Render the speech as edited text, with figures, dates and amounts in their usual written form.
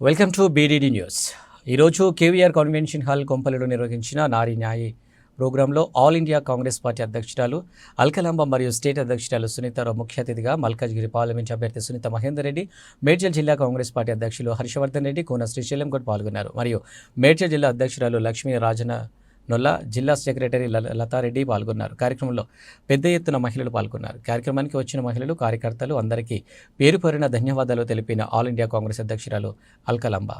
Welcome to BDD news. ఈరోజు KVR convention hall కొంపల్లిలో నిర్వహించిన నారీ న్యాయ ప్రోగ్రాంలో ఆల్ ఇండియా కాంగ్రెస్ పార్టీ అధ్యక్షురాలు అల్కలాంబ మరియు స్టేట్ అధ్యక్షురాలు సునీతారావు ముఖ్య అతిథిగా, మల్కాజ్గిరి పార్లమెంట్ అభ్యర్థి సునీత మహేందర్ రెడ్డి, మేడ్చల్ జిల్లా కాంగ్రెస్ పార్టీ అధ్యక్షులు హర్షవర్ధన్ రెడ్డి, కోన శ్రీశైలం కూడా పాల్గొన్నారు. మరియు మేడ్చల్ జిల్లా అధ్యక్షురాలు లక్ష్మీ రాజన నొల్ల, జిల్లా సెక్రటరీ లతారెడ్డి పాల్గొన్నారు. కార్యక్రమంలో పెద్ద ఎత్తున మహిళలు పాల్గొన్నారు. కార్యక్రమానికి వచ్చిన మహిళలు, కార్యకర్తలు అందరికీ పేరు పేరున ధన్యవాదాలు తెలిపిన ఆల్ ఇండియా కాంగ్రెస్ అధ్యక్షురాలు అల్కలాంబ.